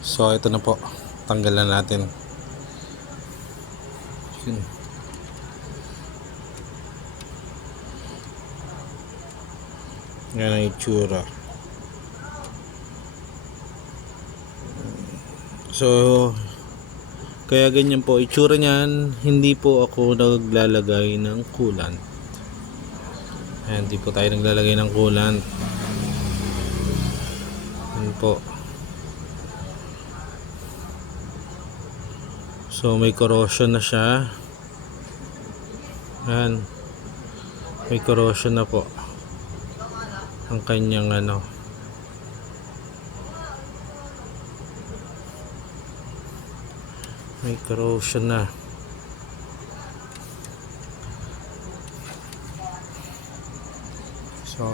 So ito na po, tanggalan natin. Yan ang itsura. So kaya ganyan po itsura niyan. Hindi po ako naglalagay ng coolant. Ayan, hindi po tayo naglalagay ng coolant. Yan po. So may corrosion na siya. Yan. May corrosion na po ang kanyang may corrosion na. So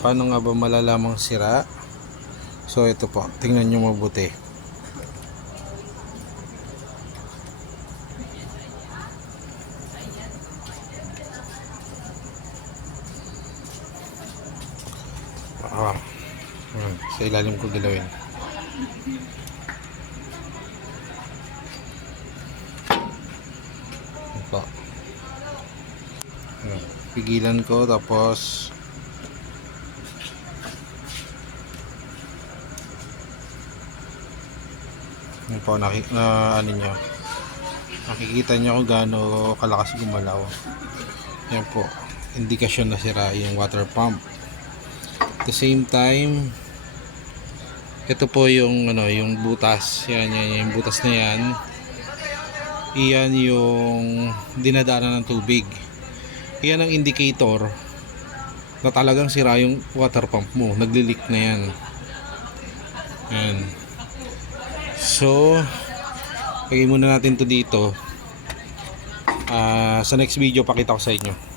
paano nga ba malalamang sira? So ito po, tingnan nyo mabuti. Sa ilalim ko gilawin. Ito. Pigilan ko tapos yun po, ano nyo, nakikita nyo kung gaano kalakas gumalaw. Yan po, indikasyon na sira yung water pump. At the same time, ito po yung yung butas. Yan yung butas na yan. Iyan yung dinadaanan ng tubig. Iyan ang indicator na talagang sira yung water pump mo. Nagli-leak na yan. Yan. So lagay muna natin to dito. Sa next video pakita ko sa inyo.